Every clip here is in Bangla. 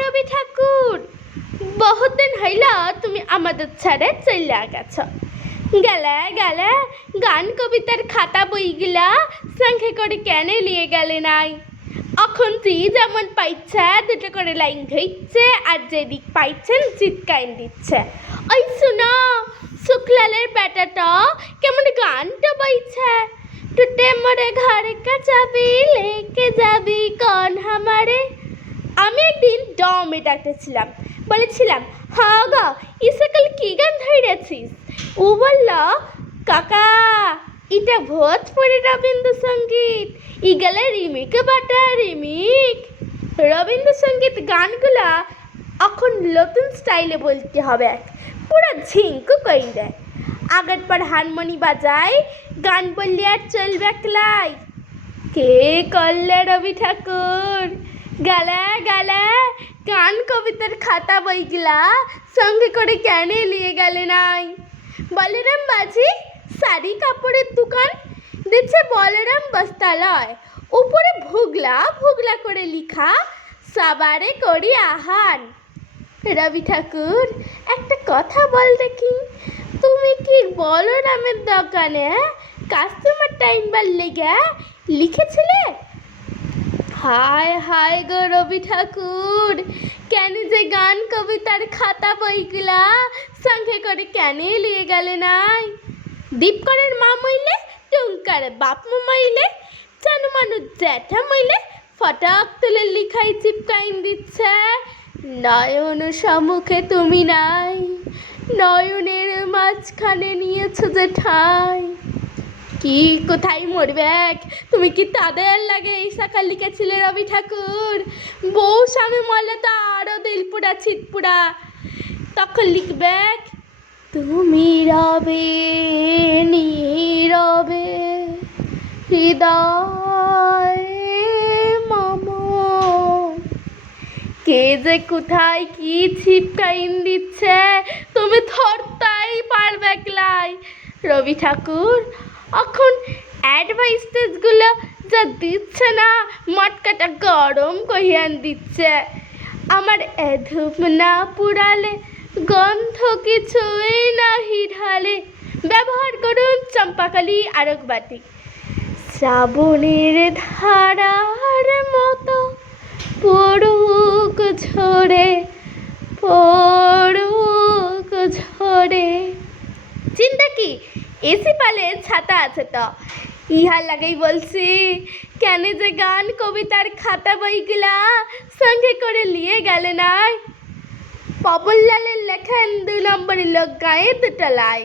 রবি ঠাকুর, বহুত দিন হইল তুমি আমাদের ছেড়ে চলে গেছ। গেলে গেলে গান কবিতার খাতা বইগুলা সঙ্গে করে কেন নিয়ে গেলে নাই? এখন তুই যেমন পাইছে দুটো করে লাইন ধরছে, আর যেদিক পাইছেন চিৎকাইন দিচ্ছে। ওই শুনো, শুক্লালের বেটাটা কেমন গানটা বইছে, টুটে মরে ঘরে কা যাবি লেকে যাবি কন হামারে। আমি একদিন ডমে ডাকতেছিলাম, বলেছিলাম হ্যাঁ গো ই সকাল কি গান ধরেছিস? ও বলল কাকা এটা ভোজপুরি রবীন্দ্রসঙ্গীত, ইগেলে রিমিক বাটা রিমিক। রবীন্দ্রসঙ্গীত গানগুলা এখন নতুন স্টাইলে বলতে হবে, পুরো ঝিঙ্কু কই দেয়। আগের পর হারমোনি বাজায়, গান বললে আর চলবে ক্লাই। কে করলে রবি ঠাকুর? গেলে গেলে গান কবিতার খাতা বইগুলা সঙ্গে করে কেন নিয়ে গেলে নাই? বলরাম বাজি শাড়ি কাপড়ের দোকান দিচ্ছে বলরাম বস্ত্রালয়, উপরে ভুগলা ভুগলা করে লিখা সবারে করি আহান। রবি ঠাকুর, একটা কথা বল দেখি, তুমি কি বলরামের দোকানে কাস্টমার টাইমবার লেগে লিখেছিলে? হায় হায় গো রবি ঠাকুর, কেন যে গান কবিতার খাতা বইগুলা সঙ্গে করে কেন নিয়ে গেলে নাই? দীপকরের মা মইলে, টুঙ্কার বাপ মইলে, জানু মানুষ জ্যাঠা মইলে ফটাক তুলে লিখাই চিপকাইন দিচ্ছে, নয়ন সম্মুখে তুমি নাই, নয়নের মাঝখানে নিয়েছ যে ঠাই। কি কোথায় মরবে? তুমি কি তাদের লাগে এই শাখা লিখেছিলে রবি ঠাকুর? বউ স্বামী মরলে তো আরো দিলপুরা ছিটপুরা, তখন লিখবে তুমি রবে নীরবে হৃদয় মম। কে যে কোথায় কি ছিপকাইন দিচ্ছে তুমি ধরতেই পারবে ক্লাই। রবি ঠাকুর, এখন অ্যাডভাইসগুলো যা দিচ্ছে না, মটকাটা গরম কহিয়ান দিচ্ছে। আমার এধূপ না পুড়ালে গন্ধ কিছুই নাহি ঢালে, ব্যবহার করুন চম্পাকালি আরগবাতি। শ্রাবণের ধারার মতো পড়ুক ঝরে পড়ুক ঝরে। চিন্তা কি, এসি পালে ছাতা আছে তো, ইহার লাগেই বলছি কেন যে গান কবিতার খাতা বইগুলা সঙ্গে করে নিয়ে গেলে নাই? পবনলালের লেখেন 2 নম্বরের লোক গায়ে দুটো লাই,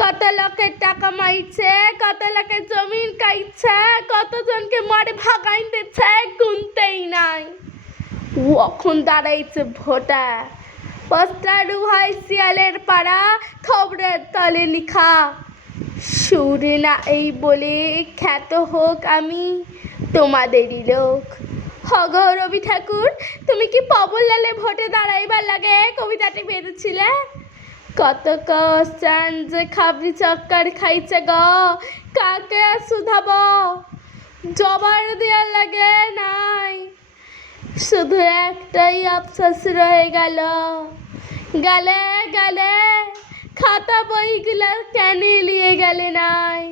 কত লোকের টাকা মাইছে, কত লোকের জমিন কাইছে, কতজনকে মারে ভাগাইন দিচ্ছে, গুনতেই নাই। ও এখন দাঁড়াইছে ভোটা, বস্ত্রারু ভাই শিয়ালের পাড়া, খবরের তলে লিখা, সুরে না এই বলে খ্যাত হোক আমি তোমাদেরই লোক। হগ রবি ঠাকুর, তুমি কি পবনলালে ভোটে দাঁড়াইবার লাগে কবিতাটি বেঁধেছিলে? কত কষ্টান যে খাবরি চক্কর খাইছে গ, কাকে শুধাব? জবার দেওয়ার লাগে নাই, শুধু একটাই আফসোস রয়ে গেল, গেলে গেলে খাতা বইগুলা কেন নিয়ে গেলে নাই?